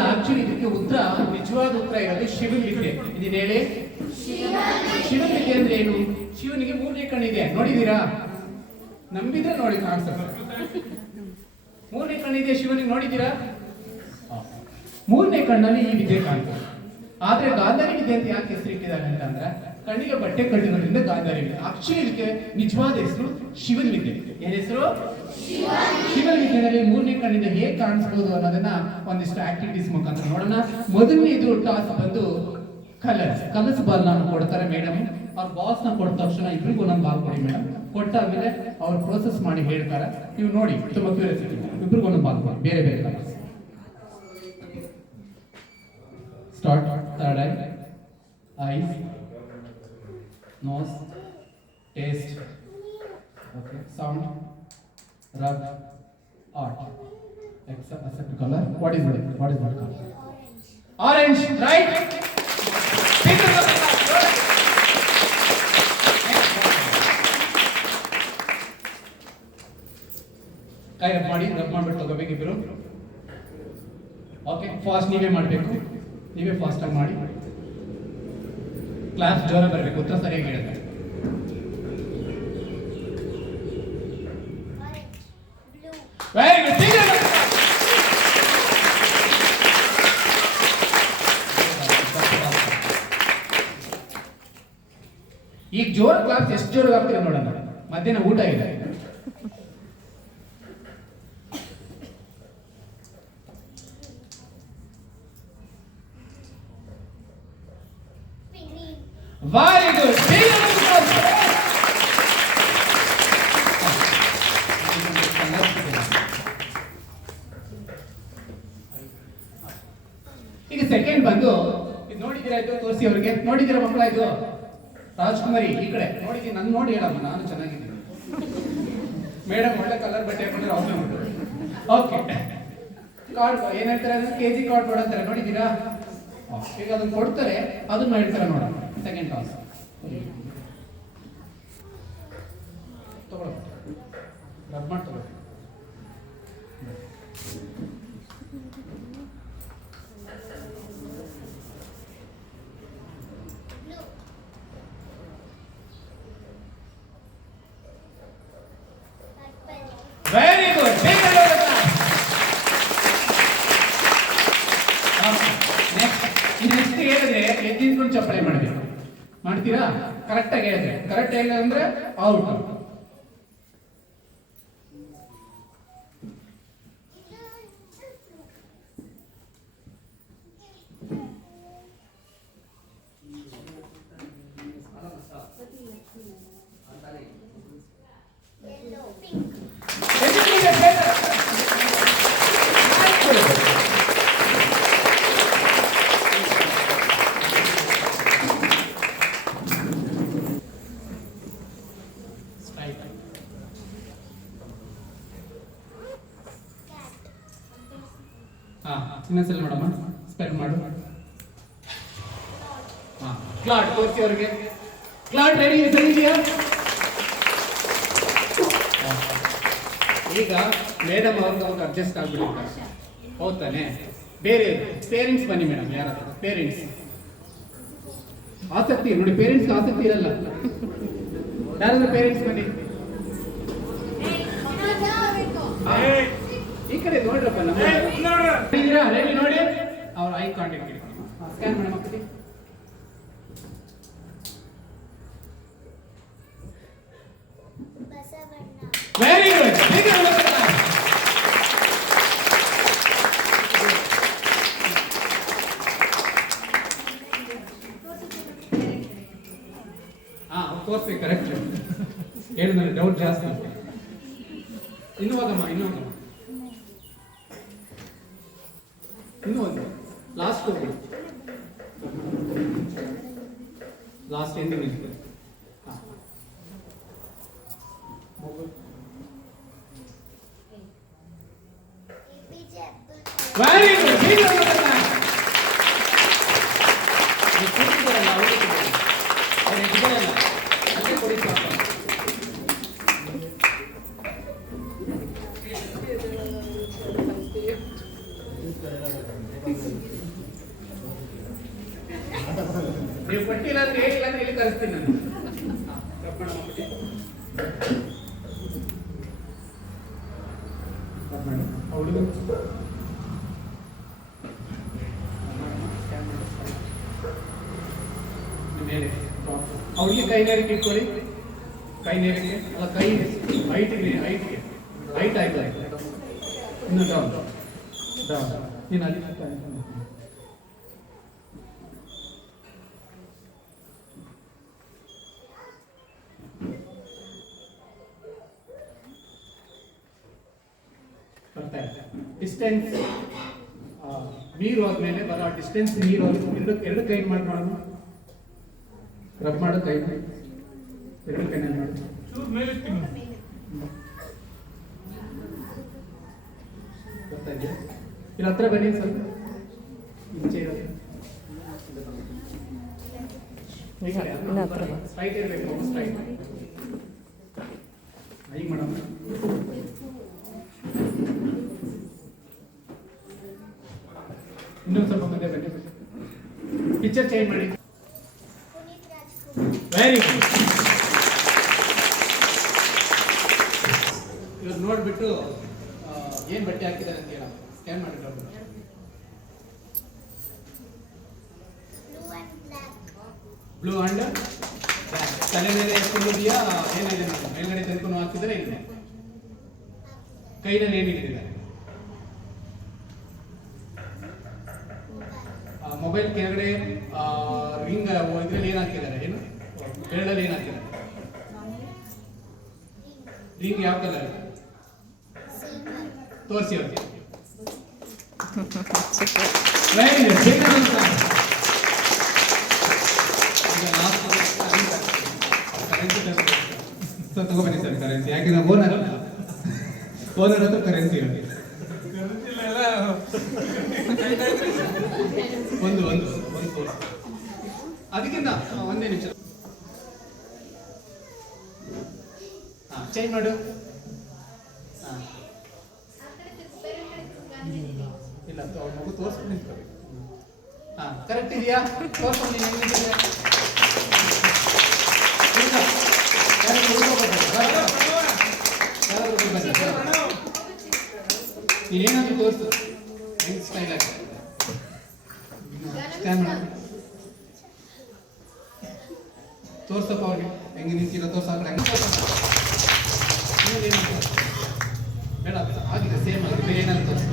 Actually ಇದಕ್ಕೆ ಉತ್ತರ ನಿಜವಾದ ಉತ್ತರ ಇರೋದು ಶಿವನಿಗೆ. ಇದನ್ನ ಹೇಳಿ. ಶಿವನಿಗೆ ಅಂದ್ರೆ ಏನು? ಶಿವನಿಗೆ ಮೂರನೇ ಕಣ್ಣಿದೆ, ನೋಡಿದೀರಾ? ನಂಬಿದ್ರೆ ನೋಡಿ ಕಾಣಿಸುತ್ತೆ. ಮೂರನೇ ಕಣ್ಣಿದೆ ಶಿವನಿಗೆ, ನೋಡಿದೀರಾ? ಮೂರನೇ ಕಣ್ಣಲ್ಲಿ ಈ ವಿದ್ಯೆ ಕಾಣ್ತದೆ. ಆದ್ರೆ ಗಾಂಧಾರಿ ವಿದ್ಯೆ ಅಂತ ಯಾಕೆ ಹೆಸರು ಇಟ್ಟಿದ್ದಾರೆ ಅಂತಂದ್ರೆ ಕಣ್ಣಿಗೆ ಬಟ್ಟೆ ಕಟ್ಟಿರೋದ್ರಿಂದ ಗಾಂಧಾರಿ ವಿದ್ಯೆ. ಆಕ್ಚುಲಿ ಇದಕ್ಕೆ ನಿಜವಾದ ಹೆಸರು ಶಿವನ ವಿದ್ಯೆ. ಏನ್ ಹೆಸರು? ಶಿವನ ವಿದ್ಯೆಯಲ್ಲಿ ಮೂರನೇ ಕಣ್ಣಿಂದ ಹೇಗೆ ಕಾಣಿಸ್ಬೋದು ಅನ್ನೋದನ್ನ ಒಂದಿಷ್ಟು ಆಕ್ಟಿವಿಟೀಸ್ ಮುಖಾಂತರ ನೋಡೋಣ. ಮೊದಲನೇದು ಟಾಸ್ ಬಂದು ಕಲರ್ಸ್ ಬಾಲ್ ನಾನು ಕೊಡ್ತಾರೆ ಮೇಡಮ್. ಅವ್ರ ಬಾಸ್ ನ ಕೊಟ್ಟ ತಕ್ಷಣ ಇಬ್ರಿಗೂ ಒಂದೊಂದು ಬಾಲ್ ಕೊಡಿ ಮೇಡಮ್. ಕೊಟ್ಟಾದ್ಮೇಲೆ ಅವ್ರು ಪ್ರೋಸೆಸ್ ಮಾಡಿ ಹೇಳ್ತಾರೆ. ನೀವು ನೋಡಿ, ತುಂಬಾ ಕ್ಯೂರಿಯಾಸಿಟಿ. ಇಬ್ರಿಗೂ ಒಂದೊಂದು ಬಾಲ್ ಕೊಡಿ, ಬೇರೆ ಬೇರೆ colours. Start. Third eye, eyes, nose, taste, okay, sound, rub, art, accept color. What is it? What is that color? Orange, right? ಕೈ ರಬ್ ಮಾಡಿ, ರಬ್ ಮಾಡ್ಬಿಟ್ಟು ತಗೋಬೇಕು ಇಬ್ರು. ಓಕೆ, ಫಾಸ್ಟ್ ನೀವೇ ಮಾಡಬೇಕು. ನೀವೇ ಫಾಸ್ಟ್ ಆಗಿ ಮಾಡಿ. ಕ್ಲಾಸ್ ಜೋರ ಬರಬೇಕು, ಉತ್ತರ ಸರಿಯಾಗಿ ಹೇಳಿದ್ರೆ. Very good. ಈಗ ಜೋರ ಕ್ಲಾಸ್ ಎಷ್ಟು ಜೋರಾಗಿ ಆಗ್ತೀರ ನೋಡೋಣ. ಮಧ್ಯಾಹ್ನ ಊಟ ಇದೆ. Very good. ಈಗ ಸೆಕೆಂಡ್ ಬಂದು ಇದು ನೋಡಿದಿರಾ? ಇದು ತೋರಿಸಿ ಅವ್ರಿಗೆ. ನೋಡಿದಿರಾ ಮಕ್ಕಳ? ಇದು ರಾಜ್ಕುಮಾರಿ ಈ ಕಡೆ ನೋಡಿದೀನಿ. ನನ್ನ ನೋಡಿ ಹೇಳಮ್ಮ, ನಾನು ಚೆನ್ನಾಗಿದ್ದೀನಿ. ಮೇಡಮ್ ಒಳ್ಳೆ ಕಲರ್ ಬಟ್ಟೆ ಹಾಕೊಂಡ್ರೆ ಅವ್ರನ್ನ ನೋಡಿ. ಓಕೆ, ಕಾರ್ಡ್ ಏನ್ ಹೇಳ್ತಾರೆ ಅಂದ್ರೆ ಕೆಜಿ ಕಾರ್ಡ್ ಬೋರ್ಡ್ ಅಂತಾರೆ, ನೋಡಿದೀರಾ? ಈಗ ಅದನ್ನ ಕೊಡ್ತಾರೆ, ಅದನ್ನ ಹೇಳ್ತಾರೆ ನೋಡೋಣ. ಸೆಕೆಂಡ್ ಟಾಸ್ ತಗೊಳ್ಳಿ, ರಬ್ ಮಾಡಿ ತಗೊಳ್ಳಿ. Very good. ನೆಕ್ಸ್ಟ್ ಹೇಳಿದ್ರೆ ಎದ್ದಿದ್ಕೊಂಡು ಚಪ್ಪಳೆ ಮಾಡಬೇಕು. ಮಾಡ್ತೀರಾ? ಕರೆಕ್ಟ್ ಆಗಿ ಹೇಳಿದ್ರೆ. ಕರೆಕ್ಟ್ ಹೇಳಿದ್ರೆ ಅಂದ್ರೆ ಔಟ್. ಇನ್ನೊಂದ್ಸಲ ನೋಡಮ್ಮ, ಸ್ಪೆಲ್ ಮಾಡು. ಕ್ಲಾಡ್ ತೋರಿಸಿ ಅವ್ರಿಗೆ. ಕ್ಲಾಡ್ ರೆಡಿ ಇದೆಯಾ? ಈಗ ಮೇಡಮ್ ಅವ್ರಿಗೆ ಅಡ್ಜಸ್ಟ್ ಆಗ್ಬಿಟ್ಟಿರ್ತಾರೆ, ಹೌದಾನೆ? ಬೇರೆ ಪೇರೆಂಟ್ಸ್ ಬನ್ನಿ ಮೇಡಮ್. ಯಾರಾದ್ರು ಪೇರೆಂಟ್ಸ್ ಆಸಕ್ತಿ ನೋಡಿ, ಪೇರೆಂಟ್ಸ್ ಆಸಕ್ತಿ ಇರಲ್ಲ. ಯಾರಾದ್ರೂ ಪೇರೆಂಟ್ಸ್ ಬನ್ನಿ. ಈ ಕಡೆ ನೋಡ್ರಪ್ಪ. ರೆಡಿ ನೋಡಿ, ಅವ್ರ ಐ ಕಾಂಟ್ಯಾಕ್ಟ್ ಇಟ್ಕೊಂಡು ಸ್ಕ್ಯಾನ್ ಮಾಡಿ ಮಕ್ಕಳಿಗೆ. Very good. ತೋರಿಸ್ಬೇಕು. ಕರೆಕ್ಟ್ ಹೇಳಿ, ನನಗೆ ಡೌಟ್ ಜಾಸ್ತಿ. ಇನ್ನೂ ಹೋಗಮ್ಮ, ಇನ್ನೂ ಹೋಗಮ್ಮ, ಇನ್ನೂ ಒಂದು ಲಾಸ್ಟ್ ಹೋಗಿ. ಲಾಸ್ಟ್ ಎಂಡಿಂಗ್ ಇರ್ತದೆ. Very good. ನೀವು ಕೊಟ್ಟಿಲ್ಲ ಅಂದ್ರೆ ಹೇಳಿಲ್ಲ ಅಂದ್ರೆ ಇಲ್ಲಿ ಕಳಿಸ್ತೀನಿ ನಾನು. ಹುಡುಗ ಅವ್ರಿಗೆ ಕೈ ನೇರಕ್ಕೆ ಇಟ್ಕೊಳ್ಳಿ. ಕೈ ನೇರಕ್ಕೆ ಅಲ್ಲ, ಕೈ ಹೈಟ್ಗೆ ಹೈಟ್ ಆಯ್ತು. ಇನ್ನು ಡೌನ್ ಡೌನ್. ನೀನು ಅಲ್ಲಿ ಡಿಸ್ಟೆನ್ಸ್ ನೀರು ಆದ್ಮೇಲೆ ಬರೋ ಡಿಸ್ಟೆನ್ಸ್ ನೀರು ಎರಡು ಕೈ ಮಾಡಿ ಮಾಡೋಣ. ರಬ್ ಮಾಡು ಕೈ, ಎರಡು ಕೈ ಮಾಡು. ಬರ್ತಾ ಇದೆಯಾ? ಇಲ್ಲಿ ಹತ್ರ ಬನ್ನಿ ಸ್ವಲ್ಪ, ಈಚೆ ಇರೋದು ಸ್ಟ್ರೈಟ್ ಇರಬೇಕು. ಸ್ಟ್ರೈಟ್ ಹೀಗೆ ಮಾಡೋಣ. ಇನ್ನೊಂದು ಸ್ವಲ್ಪ ಮುಂದೆ ಬನ್ನಿ. ಪಿಕ್ಚರ್ ಚೇಂಜ್ ಮಾಡಿ. Very good. ಇವಾಗ ನೋಡ್ಬಿಟ್ಟು ಏನ್ ಬಟ್ಟೆ ಹಾಕಿದ್ದಾರೆ ಅಂತ ಹೇಳ. ಸ್ಕ್ಯಾನ್ ಮಾಡಿ ನೋಡ್ಬಿಟ್ಟು. Blue and black. ತಲೆ ಮೇಲೆ ಎತ್ಕೊಂಡಿದೆಯಾ? ಏನಿದೆ ನೋಡಿ, ಮೇಲ್ಗಡೆ ತೆಗೆದುಕೊಂಡು ಹಾಕಿದ್ರೆ ಇದೆ. ಕೈನಲ್ಲಿ ಏನಿದೆ? ಮೊಬೈಲ್ ಕೆಳಗಡೆ ರಿಂಗ್ ಇದ್ರಲ್ಲಿ ಏನ್ ಹಾಕಿದ್ದಾರೆ? ಏನು ಬೆರಳಲ್ಲಿ ಏನ್ ಹಾಕಿದ್ದಾರೆ? ರಿಂಗ್ ಯಾವ ಕಲರ್? ತೋರಿಸಿ ಅವ್ರಿಗೆ. ಸರ್ ತಗೋಬನ್ನಿ ಸರ್ ಕರೆನ್ಸಿ. ಯಾಕೆಂದ್ರೆ ಓನರ್ ಹತ್ರ ಕರೆನ್ಸಿ ಇರುತ್ತೆ. ಒಂದು ಅದಕ್ಕಿಂತ ಒಂದೇ ನಿಮಿಷ. ಚೇಂಜ್ ಮಾಡು. ಇಲ್ಲ ಮಗು ತೋರಿಸ್ಕೊಂಡು ನಿಂತ್ಕೋಬೇಕು. ಕರೆಕ್ಟ್ ಇದೆಯಾ? ತೋರ್ಸ್ಕೊಂಡು ನೀನು ಹೆಂಗಿದೆಯಾ? ನೀನೇನಾದ್ರೂ ತೋರಿಸು, ಹೆಂಗ್ ಸ್ಟೈಲ್ ಆಗ್ತದೆ. ತೋರ್ಸಪ್ಪ ಅವ್ರಿಗೆ ಹೆಂಗೆ ನಿಂತಿರೋ ತೋರ್ಸ. ಬೇಡ ಆಗಿದೆ, ಸೇಮ್ ಆಗಿದೆ. ಬೇರೆ ಏನಾದ್ರು ತೋರಿಸ.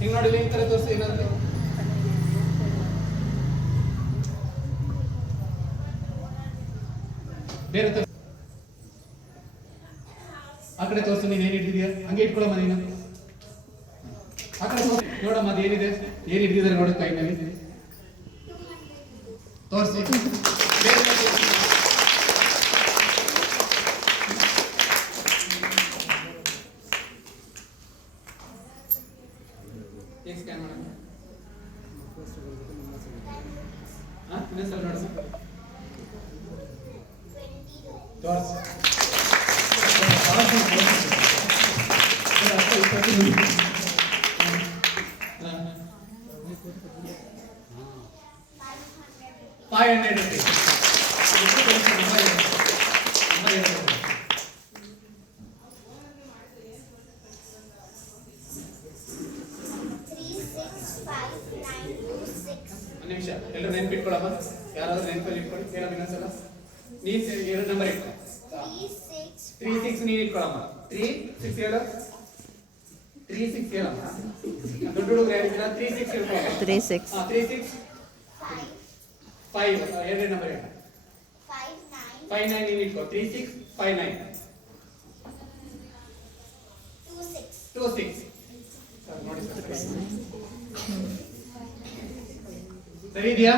ಹಿಂಗೆ ನೋಡಿಲ್ಲ, ಈ ಥರ ತೋರಿಸಿ. ಏನಾದ್ರು ಬೇರೆ ತೋರಿಸ. ಆ ಕಡೆ ತೋರಿಸು. ನೀನು ಏನು ಹಿಡಿದಿದ್ಯಾ? ಹಂಗೆ ಇಟ್ಕೊಳ್ಳಮ್ಮ ನೀನು. ಆ ಕಡೆ ತೋರಿಸಿ ನೋಡಮ್ಮ, ಅದು ಏನಿದೆ, ಏನು ಹಿಡಿದಿದ್ದಾರೆ ನೋಡು ಕೈನಲ್ಲಿ. ತೋರಿಸಿ. ಸ್ಕ್ಯಾನ್ ಮಾಡೋಣ. ಇನ್ನೊಂದ್ಸಲ ನೋಡಿಸಿ. ತೋರಿಸಿ. ₹500. ನಿಮಿಷ ಎಲ್ಲರೂ ನೆನ್ಪಿಟ್ಕೊಳಮ್ಮ. ಯಾರಾದ್ರೂ ನೆನಪಲ್ಲಿ ಇಟ್ಕೊಳ್ಳಿ. ಹೇಳಮ್ಮ ಇನ್ನೊಂದ್ಸಲ. ನೀನ್ ಎರಡು ನಂಬರ್ ಇಟ್ಕೊ. 36 ನೀನ್ ಇಟ್ಕೊಳಮ್ಮ. 36 ಹೇಳು. 36 ಹೇಳಮ್ಮ. ದೊಡ್ಡ ಹುಡುಗರು ಹೇಳಿದ್ರೆ 36 ಇಟ್ಕೊಳ್ಳ. 36 5 ಎರಡನೇ ನಂಬರ್ ಹೇಳ. 59 ನೀನ್ ಇಟ್ಕೊ. 3659 26. ಸರ್ ನೋಡಿ ಸರ್, ಸರಿ ಇದೆಯಾ?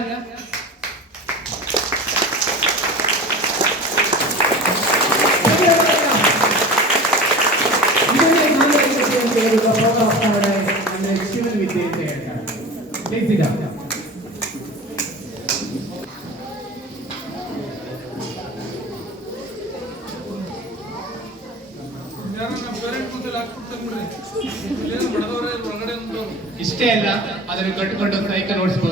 ಶಿವನ ವಿದ್ಯೆ ಅಂತ ಹೇಳ್ತಾರೆ. ಇಷ್ಟೇ ಅಲ್ಲ, ಅದನ್ನು ಕಟ್ಟಿಕೊಂಡು ಸೈಕಲ್ ಓಡಿಸ್ಬೋದು.